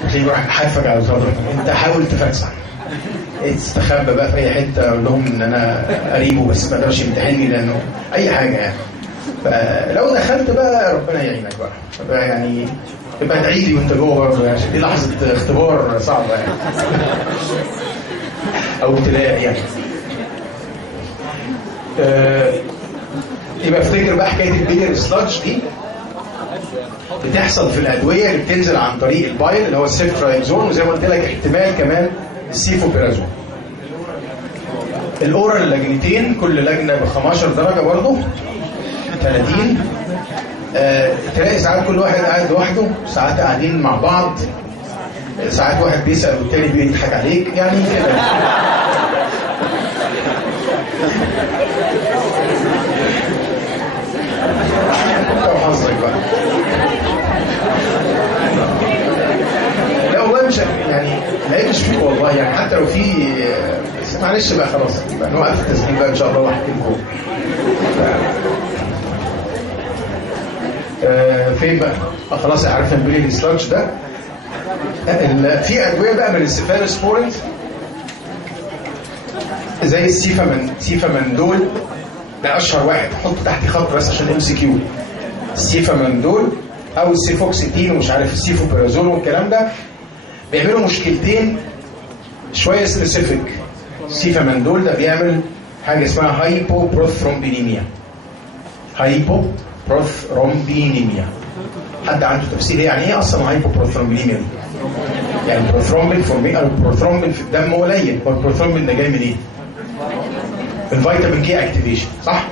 تلاقيه راح محفج على صدرك، انت حاول تفكسع، استخبى بقى في اي حته، اقول لهم ان انا قريبه بس ما قدرش يمتحني لانه اي حاجه يعني. فلو دخلت بقى ربنا يعينك بقى يعني يبقى ادعي لي وانت جوه برضه يعني، عشان دي لحظه اختبار صعبه يعني او ابتلاء يعني. يبقى افتكر بقى حكايه البيلر سلادج دي بتحصل في الادويه اللي بتنزل عن طريق البايل اللي هو السيفترايزون، وزي ما قلت لك احتمال كمان السيفوبيرازون. الاورال لجنتين، كل لجنه ب 15 درجه برضه 30. تلاقي ساعات كل واحد قاعد لوحده، ساعات قاعدين مع بعض، ساعات واحد بيسال والتاني بيضحك عليك يعني كده. انت وحظك بقى. لا والله مش يعني ما لقيتش فيك والله يعني، حتى لو في بس معلش بقى خلاص بقى نوقف التسجيل بقى ان شاء الله واحكي لكم. فين بقى؟ خلاص عرفنا البيلي سلادج ده. في ادويه بقى من السيفالوسبورينز زي السيفامندول، ده اشهر واحد، حط تحت خط بس عشان MCQ. السيفامندول او السيفوكسيتين ومش عارف السيفوبيرازول والكلام ده بيعملوا مشكلتين شويه سبيسيفيك. السيفامندول ده بيعمل حاجه اسمها هايبوبروثرومبينيميا. هايبوبروثرومبينيميا، حد عنده تفسير يعني ايه اصلا هايبوبروثرومبينيميا دي؟ يعني البروثرومبين في الدم قليل، والبروثرومبين ده جاي من ايه؟ الفيتامين كي اكتيفيشن، صح؟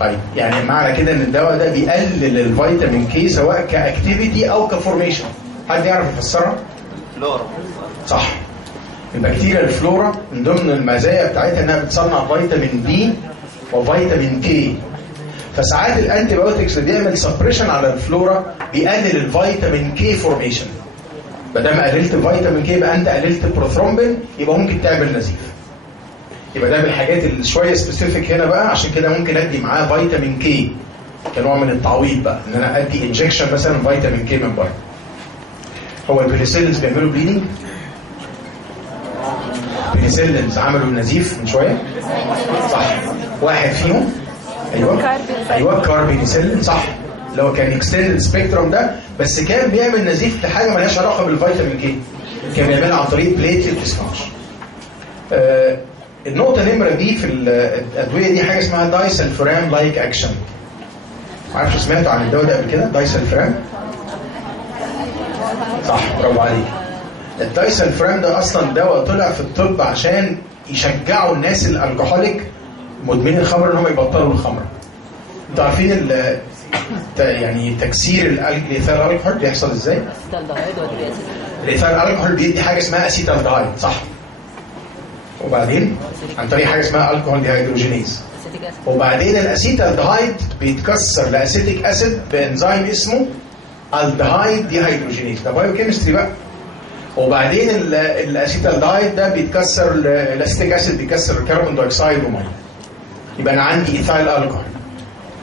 طيب يعني معنى كده ان الدواء ده بيقلل الفيتامين كي سواء كاكتيفيتي او كفورميشن. حد يعرف يفسرها؟ فلورا. صح. البكتيريا الفلورا من ضمن المزايا بتاعتها انها بتصنع فيتامين دي وفيتامين كي. فساعات الانتي بايوتكس اللي بيعمل سبريشن على الفلورا بيقلل الفيتامين كي فورميشن. ما دام قللت الفيتامين كي يبقى انت قللت البروثرومبين، يبقى ممكن تعمل نزيف. يبقى ده من الحاجات اللي شويه سبيسيفيك هنا بقى، عشان كده ممكن ادي معاه فيتامين كي كنوع من التعويض بقى، ان انا ادي انجكشن مثلا فيتامين كي من بره. هو البينيسيلينز بيعملوا بليدنج؟ البينيسيلينز عملوا النزيف من شويه، صح؟ واحد فيهم ايوه كاربينيسيلين، صح، اللي هو كان اكستندد سبيكتروم ده، بس كان بيعمل نزيف لحاجه مالهاش علاقه بالفيتامين كي، كان بيعملها عن طريق بليتلت ديسفانكشن. النقطه نمره دي في الادويه دي حاجه اسمها دايسلفورام لايك اكشن. معرفش سمعتوا عن الدواء ده قبل كده؟ دايسلفورام، صح، برافو عليك. الدايسلفورام ده اصلا دواء طلع في الطب عشان يشجعوا الناس الالكحوليك مدمنين الخمر ان هم يبطلوا الخمر. انتوا عارفين يعني تكسير الايثال الكحول بيحصل ازاي؟ الايثال الكحول بيدي حاجه اسمها اسيتالدهايد، صح؟ وبعدين عن طريق حاجه اسمها الكحول ديهيدروجينيز، وبعدين الاسيتالدهايد بيتكسر لاسيتيك اسيد بانزيم اسمه الدهايد ديهيدروجينيز، ده بايو كيمستري بقى. وبعدين الاسيتالدهايد ده بيتكسر الاسيتيك اسيد بيكسر الكربون دايوكسيد وميه. يبقى انا عندي ايثايل الكحول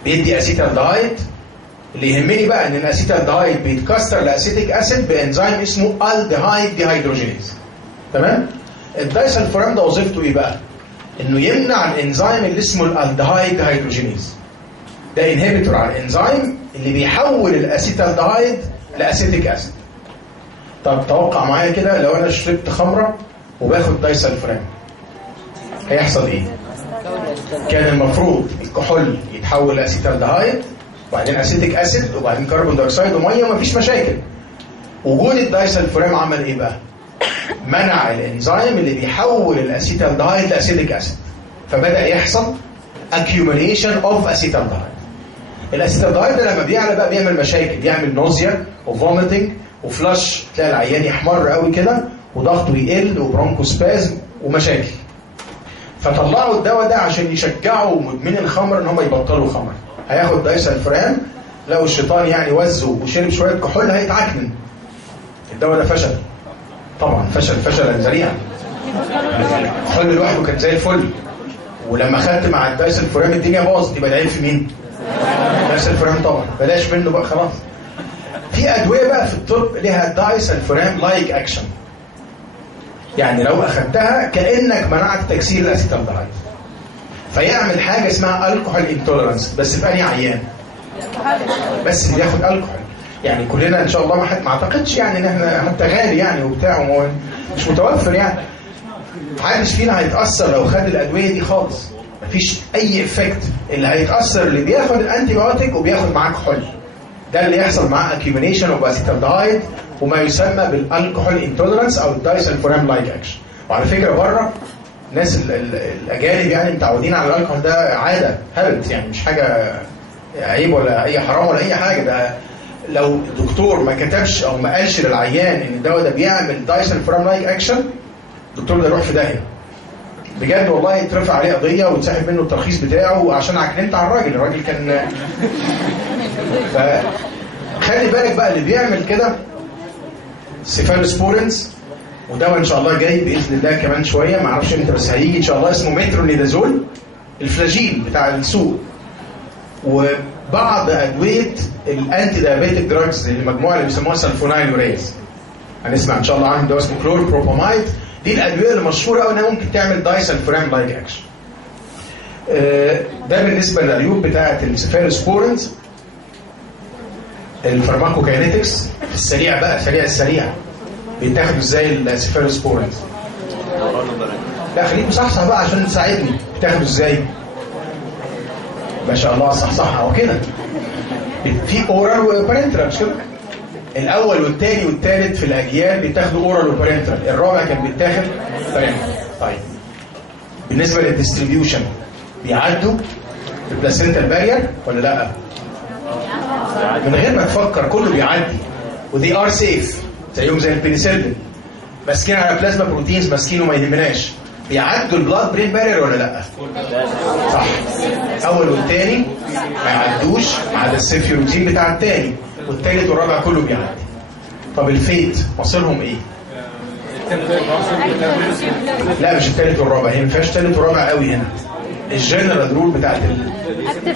بيدي اسيتالدهايد. اللي يهمني بقى ان الاسيتالدهايد بيتكسر لاسيتيك اسيد بانزيم اسمه الدهايد ديهيدروجينيز، تمام؟ الدايسلفورام ده وظيفته ايه بقى؟ انه يمنع الانزيم اللي اسمه الالدهايد ديهيدروجينيز. ده انهبيتور على الانزيم اللي بيحول الاسيتالدهايد لاسيتيك اسيد. طب توقع معايا كده لو انا شربت خمره وباخد دايسلفورام هيحصل ايه؟ كان المفروض الكحول يتحول لاسيتالدهايد وبعدين اسيتيك اسيد وبعدين كربون دايوكسيد وميه ومفيش مشاكل. وجود الدايسلفورام عمل ايه بقى؟ منع الانزيم اللي بيحول الاسيتالدهايد لاسيتيك اسيد، فبدا يحصل accumulation of acetaldehyde. الاسيتالدهايد ده لما بيعلى بقى بيعمل مشاكل، بيعمل نوزيا وفوميتنج وفلاش، تلاقي العيان يحمر قوي كده وضغطه يقل وبرونكوسبازم ومشاكل. فطلعوا الدواء ده عشان يشجعوا مدمنين الخمر ان هم يبطلوا خمر. هياخد دايسلفورام، لو الشيطان يعني وزه وشرب شويه كحول هيتعكنن. الدواء ده فشل طبعا، فشلا ذريعا. الكحول لوحده كان زي الفل، ولما خدت مع الدايسلفورام الدنيا باظت. يبقى العيب في مين؟ دايسلفورام طبعا، بلاش منه بقى خلاص. في ادويه بقى في الطب لها دايسلفورام لايك اكشن، يعني لو اخدتها كانك منعت تكسير الاسيتالدهايد، فيعمل حاجه اسمها الكحول انتولرانس. بس في انهي عيان؟ بس اللي بياخد الكحول. يعني كلنا ان شاء الله ما اعتقدش يعني ان احنا حتى غالي يعني وبتاع مش متوفر يعني، محدش فينا هيتاثر لو خد الادويه دي خالص، مفيش اي افكت. اللي هيتاثر اللي بياخد الانتي بايوتيك وبياخد معاه كحول، ده اللي يحصل معاه اكيومينيشن اوف اسيتالدهايد وما يسمى بالالكحول انتولرانس او الدايسلفورام لايك اكشن. وعلى فكره بره الناس الاجانب يعني متعودين على الالكحول، ده عاده هابت يعني، مش حاجه عيب ولا اي حرام ولا اي حاجه. ده لو الدكتور ما كتبش او ما قالش للعيان ان الدواء ده بيعمل دايسلفورام لايك اكشن، الدكتور ده يروح في داهيه بجد والله، يترفع عليه قضيه ويتسحب منه الترخيص بتاعه عشان عكننت على الراجل كان فخلي بالك بقى اللي بيعمل كده سيفالوسبورينز، ودواء ان شاء الله جاي باذن الله كمان شويه، ما اعرفش امتى بس هيجي ان شاء الله، اسمه مترونيدازول، الفلاجيل بتاع السوق، وبعض ادويه الانتي دايابيتيك دراجز المجموعه اللي بيسموها سلفونايل يوريز، هنسمع ان شاء الله عنه دواء اسمه كلور بروبامايد. دي الادويه اللي مشهوره قوي انها ممكن تعمل دايسلفورام لايك اكشن. ده بالنسبه للعيوب بتاعه السيفالوسبورينز. الفارماكوكاينيتكس في السريع بقى، السريع بيتاخدوا ازاي السيفالوسبورينز؟ لا خليك مصحصح بقى عشان تساعدني، بتاخدوا ازاي؟ ما شاء الله صح اهو كده. في اورال وبارنترال مش كده؟ الاول والثاني والثالث في الاجيال بيتاخدوا اورال وبارنترال، الرابع كان بيتاخد بارنترال. طيب بالنسبه للديستريبيوشن بيعدوا البلاسينتا بارير ولا لا؟ من غير ما تفكر كله بيعدي، ودي ار سيف زيهم زي البنسلين، ماسكين على بلازما بروتينز، ماسكين وما يهمناش. بيعدوا البلاد برين بارير ولا لا؟ صح. اول والثاني ما يعدوش ما عدا السيفيروتين بتاع الثاني، والثالث والرابع كله بيعدي. طب الفيت مصيرهم ايه؟ لا مش الثالث والرابع، هي ما فيهاش ثالث ورابع قوي هنا. الجنرال رول بتاعت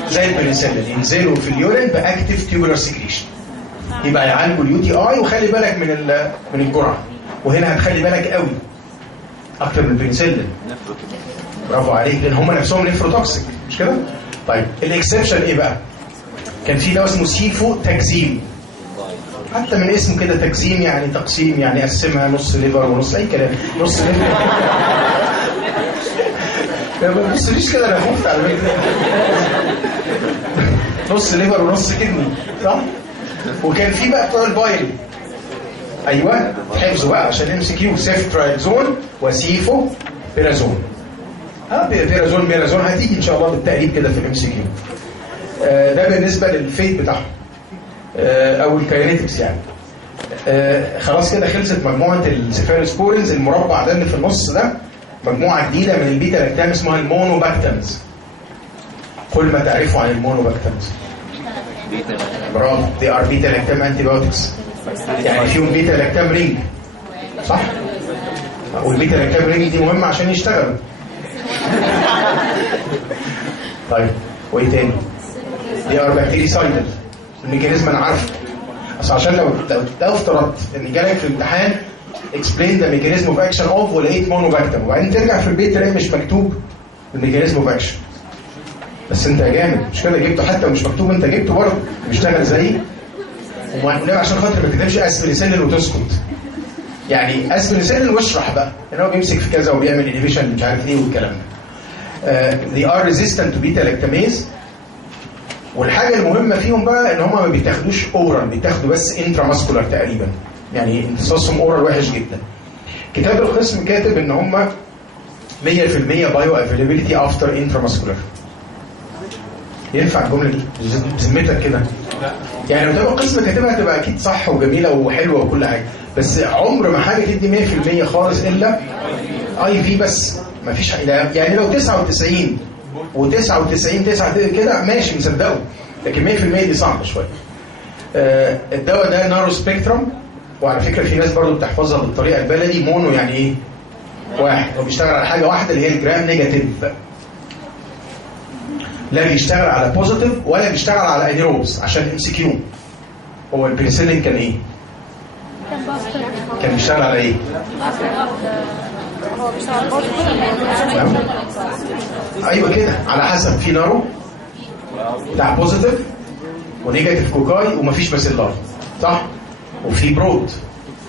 زي البنسلين ينزلوا في اليورين باكتيف تيوبولار سكريشن، يبقى يعالجوا اليو تي اي. وخلي بالك من الجرعه، وهنا هتخلي بالك قوي اكتر من البنسلين. برافو عليك، لان هم نفسهم نيفروتوكسيك مش كده؟ طيب الاكسبشن ايه بقى؟ كان في دواء اسمه سيفو تكزيم، حتى من اسمه كده تكزيم يعني تقسيم، يعني قسمها نص ليفر ونص اي كلام، نص ليفر ما تبصليش كده انا خفت على فكره نص ليفر ونص كدني صح؟ وكان في بقى بتوع البايل، ايوه حفظوا بقى عشان ام سي كيو، سيفترايزون وسيفو بيرازون. بيرازون هتيجي ان شاء الله بالتقريب كده في الام سي كيو. ده بالنسبه للفيت بتاعهم او الكاينيتكس يعني. خلاص كده خلصت مجموعه السيفالوسبورينز. المربع ده اللي في النص ده مجموعه جديده من البيتا لاكتام اسمها المونوباكتامز. كل ما تعرفوا عن المونوباكتامز برافو، دي ار بيتا لاكتام انتي بايوتكس، يعني فيهم بيتا لاكتام رينج صح؟ والبيتا لاكتام رينج دي مهمه عشان يشتغلوا. طيب وايه تاني؟ دي ار بكتيريسايدل، الميكانيزم انا عارفه، بس عشان لو افترضت ان جالك في الامتحان explain the mechanism of action of ولقيت مونوباكتم، وبعدين ترجع في البيت تلاقي مش مكتوب الميكانيزم اوف اكشن، بس انت جامد مش كده جبته، حتى مش مكتوب انت جبته برضه بيشتغل زيي. ونبقى عشان خاطر ما تكتبش اسبريسيلين وتسكت، يعني اسبريسيلين واشرح بقى ان هو بيمسك في كذا وبيعمل انيبيشن مش عارف ايه والكلام ده. they are resistant to beta lactamase. والحاجه المهمه فيهم بقى ان هم ما بيتاخدوش اورال، بيتاخدوا بس انتراماسكولار تقريبا، يعني امتصاصهم اورال وحش جدا. كتاب القسم كاتب ان هم 100% بايو افيلابيلتي افتر انتراماسكولار. ينفع الجمله دي بذمتك كده؟ يعني لو كتاب القسم كاتبها تبقى اكيد صح وجميله وحلوه وكل حاجه، بس عمر ما حاجه تدي 100% خالص الا اي في بس، ما فيش حاجه. يعني لو 99 و99 9 كده ماشي مصدقه، لكن 100% دي صعبه شويه. الدواء ده نارو سبيكترم، وعلى فكره في ناس برضو بتحفظها بالطريقه البلدي. مونو يعني ايه؟ واحد، هو بيشتغل على حاجه واحده اللي هي الجرام نيجاتيف، لا بيشتغل على بوزيتيف ولا بيشتغل على انيروبس عشان ام سي كيو. هو البنسلين كان ايه؟ كان بيشتغل على ايه؟ هو بيشتغل ايوه كده، على حسب. في نارو بتاع بوزيتيف ونيجاتيف كوكاي ومفيش باسيلاي، صح؟ وفي برود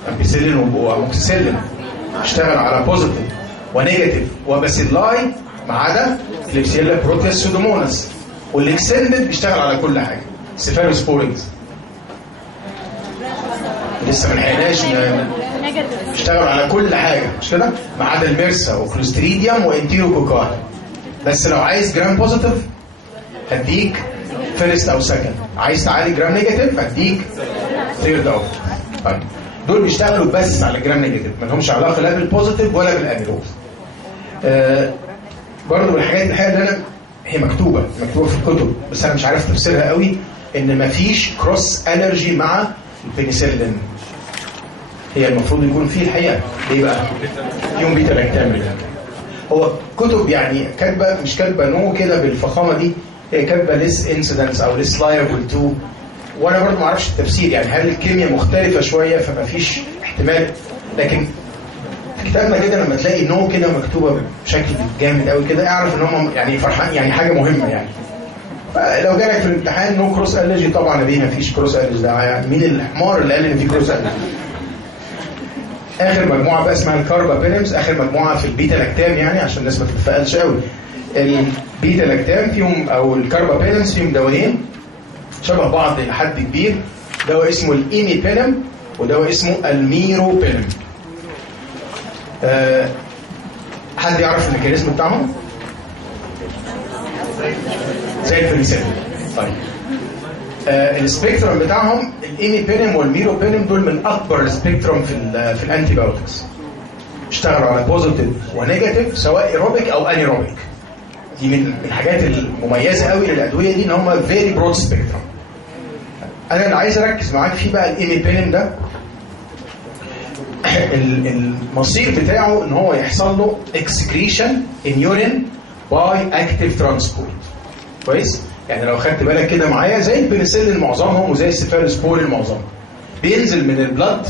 امبيسيلين واموكسيسيلين اشتغل على بوزيتيف ونيجاتيف وباسيلاي ما عدا كليبسيلا بروتياس سودوموناس، والاكسندد بيشتغل على كل حاجه. سيفالوسبورينز لسه ما لحقناش، بيشتغل على كل حاجه مش كده؟ ما عدا الميرسا وكلوستريديوم وانتيرو كوكاي. بس لو عايز جرام بوزيتيف هديك فيرست او سكند، عايز تعالج جرام نيجاتيف هديك ثيرد او. طيب دول بيشتغلوا بس على الجرام نيجاتيف، ما لهمش علاقه لا بالبوزيتيف ولا بالاميلوز. برضه من الحاجات الحقيقه اللي انا هي مكتوبه في الكتب بس انا مش عارف تفسيرها قوي، ان مفيش كروس الرجي مع البنسلين. هي المفروض يكون فيه الحقيقه. ليه بقى؟ يوم بيتا لاكتام. هو كتب يعني كاتبه، مش كاتبه نو كده بالفخامه دي، هي كاتبه ليس انسيدنس او ليس لايبل تو، وانا برضه ما اعرفش التفسير. يعني هل الكيمياء مختلفه شويه فما فيش احتمال؟ لكن في كتابنا كده لما تلاقي نو كده مكتوبه بشكل جامد قوي كده اعرف ان هم يعني فرحان، يعني حاجه مهمه يعني. فلو جالك في الامتحان نو كروس الرجي، طبعا ليه ما فيش كروس الرجي؟ ده يعني مين الحمار اللي قال ان في كروس الرجي؟ اخر مجموعه بقى اسمها الكاربابينمز، اخر مجموعه في البيتا لاكتام، يعني عشان الناس ما تتفائلش قوي. البيتا لاكتام فيهم او الكاربابينمز فيهم دوايين شبه بعض لحد كبير، دواء اسمه الايميبينم ودواء اسمه الميروبينم. حد يعرف الميكانيزم بتاعهم؟ زي البنسلين. طيب السبيكترم بتاعهم الايميبينم والميروبينم دول من اكبر السبيكترم في الانتي بايوتكس. اشتغلوا على بوزيتيف ونيجاتيف سواء ايروبيك او انيروبيك. دي من الحاجات المميزه قوي للادويه دي ان هم فيري برود سبيكترم. انا اللي عايز اركز معاك فيه بقى الايميبينم ده، المصير بتاعه ان هو يحصل له اكسكريشن ان يورين باي اكتيف ترانسبورت. كويس؟ يعني لو خدت بالك كده معايا زي البنسلين معظمهم وزي السيفالوسبورين معظمهم بينزل من البلد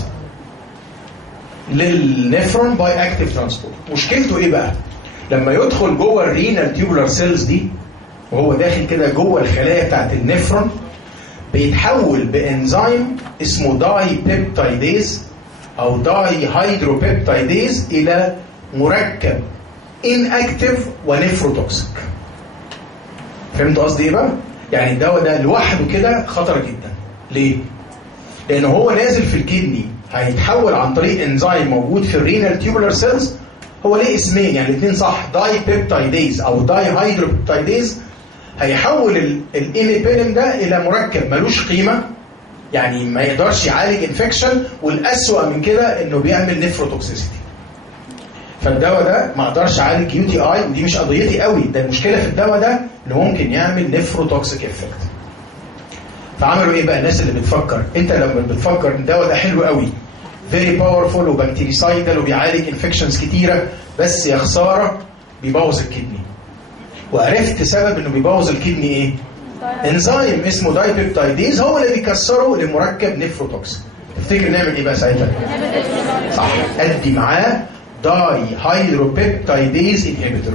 للنفرون باي اكتيف ترانسبورت. مشكلته ايه بقى؟ لما يدخل جوه الرينال تيوبولار سيلز دي وهو داخل كده جوه الخلايا بتاعت النفرون بيتحول بانزيم اسمه داي بيبتايديز او داي هيدروبيبتايديز الى مركب inactive ونفروتوكسيك. فهمت قصدي ايه بقى؟ يعني الدواء ده لوحده كده خطر جدا. ليه؟ لان هو نازل في الكدني هيتحول عن طريق انزيم موجود في الرينال تيوبولار سيلز. هو ليه اسمين يعني الاثنين صح، داي بيبتايديز او داي هيدروبيبتايديز. هيحول الايميبينم ده الى مركب ملوش قيمه، يعني ما يقدرش يعالج انفكشن، والاسوأ من كده انه بيعمل نفروتوكسيسيتي. فالدواء ده ما اقدرش اعالج يو تي اي، ودي مش قضيتي قوي، ده المشكله في الدواء ده انه ممكن يعمل نفروتوكسيك افكت. فعملوا ايه بقى الناس اللي بتفكر؟ انت لما بتفكر الدواء ده حلو قوي فيري باورفول وبكتيريسايدال وبيعالج انفكشنز كتيره، بس يا خساره بيبوظ الكدني. وعرفت سبب انه بيبوظ الكدني ايه؟ انزيم اسمه داي بيبتايديز هو اللي بيكسره لمركب نفروتوكسيك. تفتكر نعمل ايه بقى ساعتها؟ صح، ادي معاه داي هيدروبيبتايديز انهبيتور.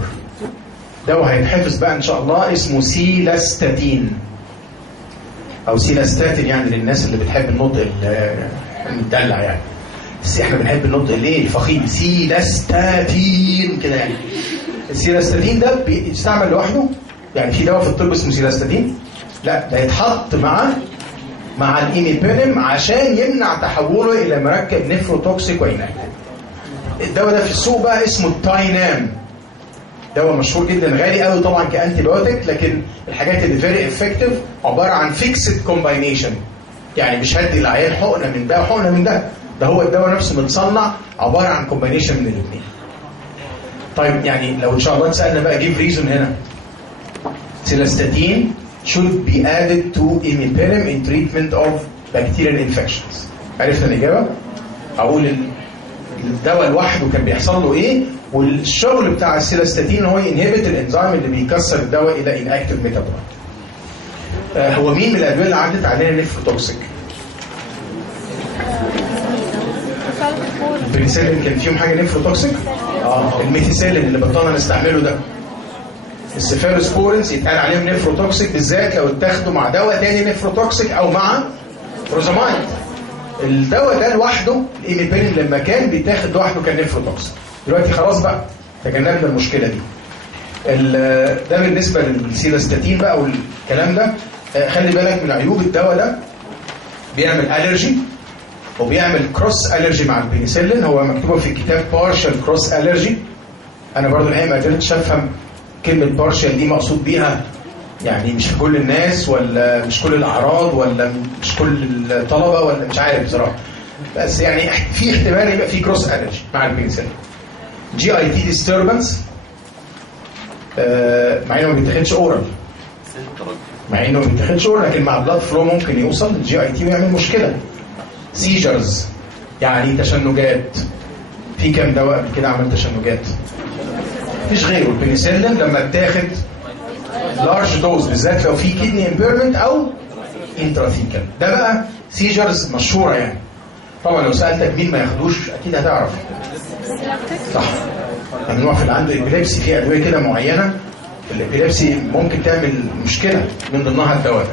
دواء هيتحفظ بقى ان شاء الله اسمه سيلاستاتين او سيلاستاتين، يعني للناس اللي بتحب النطق المدلع يعني. بس احنا بنحب النطق الايه الفخيم، سيلاستاتين كده يعني. السيلاستاتين ده بيستعمل لوحده؟ يعني في دواء في الطب اسمه سيلاستاتين؟ لا، ده يتحط مع الايميبينم عشان يمنع تحوله الى مركب نفروتوكسيك ويناكتيف. الدواء ده في السوق بقى اسمه التاينام، دواء مشهور جدا غالي قوي طبعا كانتي بايوتيك، لكن الحاجات اللي فيري افكتيف عباره عن فيكسد كومباينيشن، يعني مش هدي العيان حقنه من ده وحقنه من ده، ده هو الدواء نفسه متصنع عباره عن كومباينيشن من الاثنين. طيب يعني لو ان شاء الله اتسالنا بقى جيب ريزون هنا، سيلاستاتين should be added to imipenem in treatment of bacterial infections. عرفنا الإجابة؟ أقول الدواء لوحده كان بيحصل له إيه، والشغل بتاع السيلاستاتين هو ينهبت الإنزيم اللي بيكسر الدواء إلى inactive metabolite. هو مين من الأدوية اللي عدت علينا نفروتوكسيك؟ البنسلين كان فيهم حاجه نيفروتوكسيك؟ الميثيسيلين اللي بطلنا نستعمله ده، السيفالوسبورينز يتقال عليهم نيفروتوكسيك بالذات لو اتاخدوا مع دواء تاني نيفروتوكسيك او مع روزامايد. الدواء ده لوحده الايميبيرين لما كان بيتاخد لوحده كان نيفروتوكسيك، دلوقتي خلاص بقى تجنبنا المشكله دي. ده بالنسبه للسيلاستاتين بقى والكلام ده. خلي بالك من عيوب الدواء ده، بيعمل الرجي وبيعمل كروس الرجي مع البنسلين. هو مكتوبه في الكتاب بارشال كروس الرجي، انا برضو الحقيقه ما قدرتش افهم كلمه بارشال دي مقصود بيها يعني مش في كل الناس ولا مش كل الاعراض ولا مش كل الطلبه ولا مش عارف بصراحه، بس يعني في احتمال يبقى في كروس الرجي مع البنسلين. جي اي تي ديستربنس، مع انه ما بيتاخدش اورال، لكن مع بلاد فلو ممكن يوصل للجي اي تي ويعمل مشكله. سيجرز يعني تشنجات، في كام دواء قبل كده عمل تشنجات؟ مفيش غيره البنسلين لما اتاخد لارج دوز، بالذات لو في كيدني امبيرمنت او انتراثيكال. ده بقى سيجرز مشهوره يعني، طبعا لو سالتك مين ما ياخدوش اكيد هتعرف. صح، ممنوع في اللي عنده ابيليبسي، في ادويه كده معينه الابيليبسي ممكن تعمل مشكله، من ضمنها الدواء ده.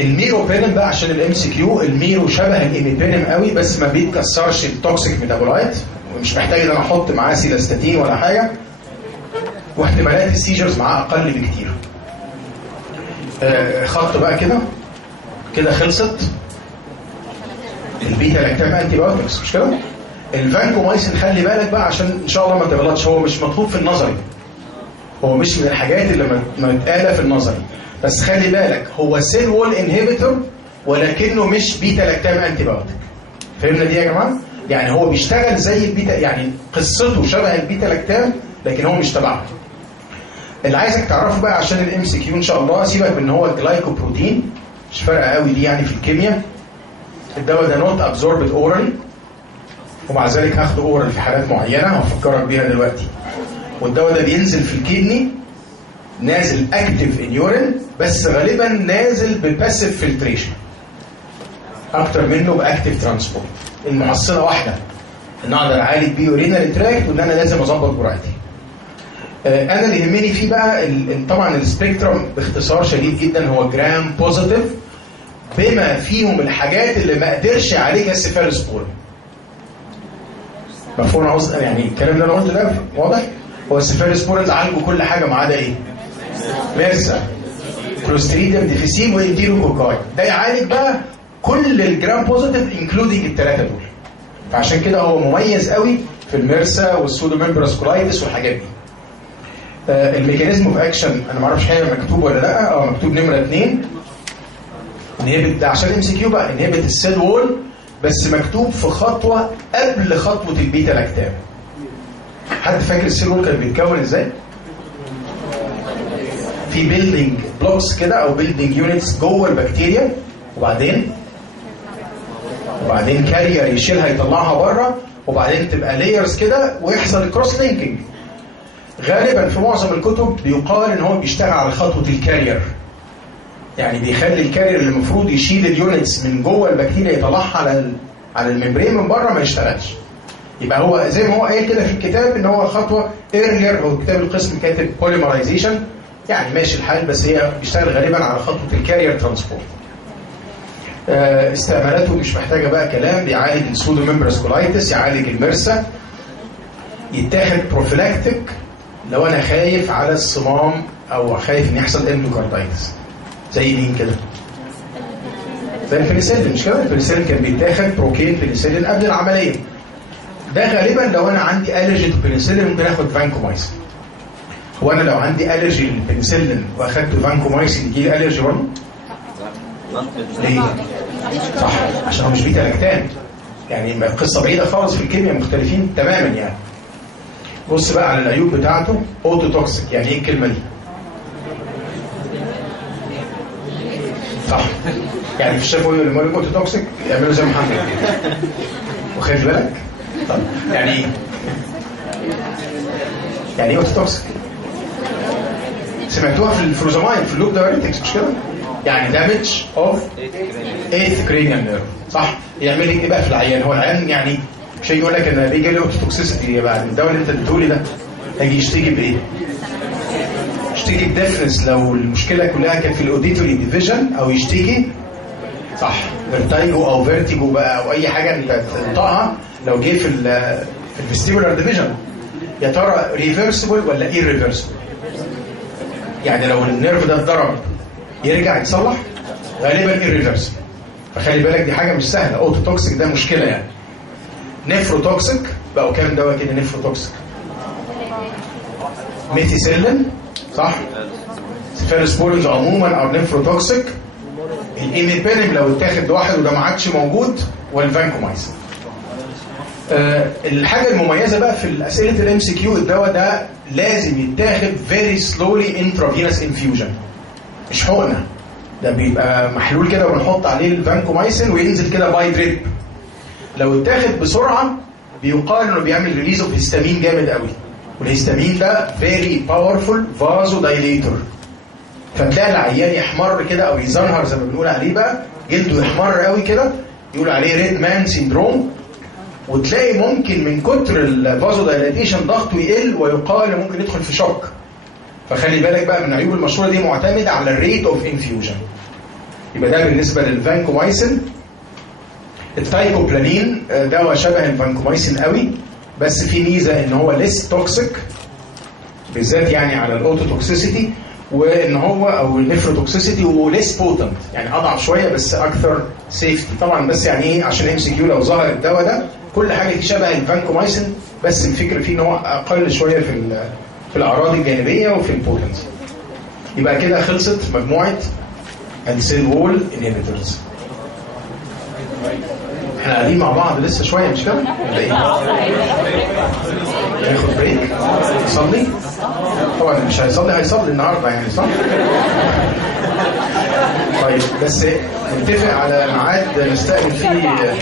الميروبينم بقى عشان الام سي كيو، الميرو شبه الايميبينم قوي بس ما بيتكسرش التوكسيك ميتابولايت، ومش محتاج ان انا احط معاه سيلاستاتين ولا حاجه، واحتمالات السيجرز معاه اقل بكتير. خط بقى كده خلصت البيتا لاكتام انتي بايوتكس، مش كده؟ الفانكومايسين خلي بالك بقى عشان ان شاء الله ما تغلطش، هو مش مطلوب في النظري، هو مش من الحاجات اللي متقاله في النظري، بس خلي بالك هو سيل وول انهبيتور ولكنه مش بيتا لاكتام انتي بايوتيك. فهمنا دي يا جماعه؟ يعني هو بيشتغل زي البيتا، يعني قصته شبه البيتا لاكتام لكن هو مش تبعه. اللي عايزك تعرفه بقى عشان الام سي كيو ان شاء الله، سيبك من ان هو الجلايكوبروتين، مش فارقه قوي دي يعني في الكيمياء. الدواء ده نوت ابزوربد اورالي، ومع ذلك هاخده اورال في حالات معينه هفكرك بيها دلوقتي. والدواء ده بينزل في الكدني، نازل اكتف ان يورين، بس غالبا نازل بباسيف فلتريشن اكتر منه باكتف ترانسبورت. المحصله واحده، ان اقدر اعالج بيه يورينال تراكت وان انا لازم اظبط جرعتي. انا اللي يهمني فيه بقى طبعا السبيكترم باختصار شديد جدا هو جرام بوزيتيف، بما فيهم الحاجات اللي ما قدرش يعالجها السيفالوسبورين. مفهوم يعني الكلام اللي انا قلته ده واضح؟ هو السيفالوسبورين عالجوا كل حاجه ما عدا ايه؟ ميرسا، كلوستريديوم ديفيسيم وانتيروكوكاي. ده يعالج بقى كل الجرام بوزيتيف انكلودينج الثلاثه دول. فعشان كده هو مميز قوي في الميرسا والسودوميمبراس كولايتس والحاجات دي. الميكانيزم اوف اكشن انا ما اعرفش حاجه مكتوب ولا لا، مكتوب نمره 2 انهبت، ده عشان ام سي كيو بقى، انهبت السيل وول، بس مكتوب في خطوه قبل خطوه البيتا لاكتام. حد فاكر السيل وول كان بيتكون ازاي؟ في بيلدينج بلوكس كده او بيلدينج يونتس جوه البكتيريا، وبعدين كارير يشيلها يطلعها بره، وبعدين تبقى لايرز كده ويحصل الكروس لينكينج. غالبا في معظم الكتب بيقال ان هو بيشتغل على خطوه الكارير، يعني بيخلي الكارير اللي المفروض يشيل اليونتس من جوه البكتيريا يطلعها على الممبرين من بره ما يشتغلش. يبقى هو زي ما هو قايل كده في الكتاب ان هو خطوه ايرلير، هو كتاب القسم كاتب بوليمرايزيشن، يعني ماشي الحال، بس هي بيشتغل غالبا على خطوه الكارير ترانسبورت. استعمالاته مش محتاجه بقى كلام، بيعالج السودوميمبراس كولايتس، يعالج المرسا، يتاخد بروفيلاكتيك لو انا خايف على الصمام او خايف ان يحصل اندوكاردايتس. زي مين كده؟ زي البنسلين، مش كده؟ البنسلين كان بيتاخد بروكين بنسلين قبل العمليه. ده غالبا لو انا عندي الرجي للبنسلين ممكن اخد فانكومايسين. هو انا لو عندي الرجي للبنسلين واخدت فانكومايسين يجي لي الرجي برضه؟ ليه؟ صح، عشان هو مش بيتا لاكتام. يعني قصه بعيده خالص في الكيمياء، مختلفين تماما يعني. بص بقى على العيوب بتاعته. اوتو توكسيك، يعني ايه الكلمه دي؟ صح، يعني في الشفوي لما يقول اوتو توكسيك يعملوا زي محمد واخد بالك؟ طب يعني ايه؟ يعني ايه اوتو توكسيك؟ سمعتوها في الفروزامايد في اللوب دايوريتكس، مش كده؟ يعني دامج اوف 8th cranial nerve صح؟ يعمل لك ايه بقى في العيان؟ هو العيان يعني مش هيجي يقول لك انا بيجي لي اوتوتوكسيسيتي بعد الدواء اللي انت اديتهولي ده، هيجي يشتكي بايه؟ يشتكي بديفنس لو المشكله كلها كانت في الاوديتوري ديفيجن، او يشتكي صح فيرتايجو او فيرتيجو بقى او اي حاجه انت تنطقها لو جه في الفيستيبولار ديفيجن. يا ترى ريفرسبل ولا ايه ريفرسبل؟ يعني لو النيرف ده اتضرب يرجع يتصلح؟ غالبا irreversible. فخلي بالك دي حاجه مش سهله. اوتوتوكسيك ده مشكله يعني. نيفروتوكسيك بقوا كام دواء كده نيفروتوكسيك؟ ميثيسيلين صح؟ سيفالوسبورينز عموما او نيفروتوكسيك. الايميبينيم لو اتاخد لوحده وده ما عادش موجود، والفانكومايسين. الحاجه المميزه بقى في الاسئله الام سي كيو، الدواء ده لازم يتاخد فيري سلولي انترافينوس انفيوجن، مش حقنه. ده بيبقى محلول كده ونحط عليه الفانكومايسين وينزل كده باي دريب. لو اتاخد بسرعه بيقال انه بيعمل ريليز اوف هيستامين جامد قوي، والهيستامين ده فيري باورفول فازو دايليتور. فتلاقي العيان يحمر كده او يزنهر زي ما بنقول عليه بقى، جلده يحمر قوي كده، يقول عليه ريد مان سيندروم. وتلاقي ممكن من كتر الفازو دايليتيشن ضغطه يقل، ويقال ممكن يدخل في شوك. فخلي بالك بقى من العيوب المشهوره دي، معتمده على الريت اوف انفيوجن. يبقى ده بالنسبه للفانكومايسين. التايكوبلانين دواء شبه الفانكومايسين قوي، بس في ميزه ان هو ليس توكسيك بالذات يعني على الاوتوتوكسيسيتي، وان هو او النيفروتوكسيسيتي، وليس بوتنت يعني اضعف شويه بس اكثر سيفتي طبعا. بس يعني ايه عشان ام سي كيو لو ظهر الدواء ده كل حاجه فيه شبه الفانكومايسين، بس الفكره فيه ان هو اقل شويه في الاعراض الجانبيه وفي البوتنسي. يبقى كده خلصت مجموعه السيل وول انهبيتورز. احنا قاعدين مع بعض لسه شويه مش كده؟ ولا ايه؟ ناخد بريك؟ نصلي؟ طبعا مش هيصلي النهارده يعني صح؟ طيب بس نتفق على ميعاد نستقبل فيه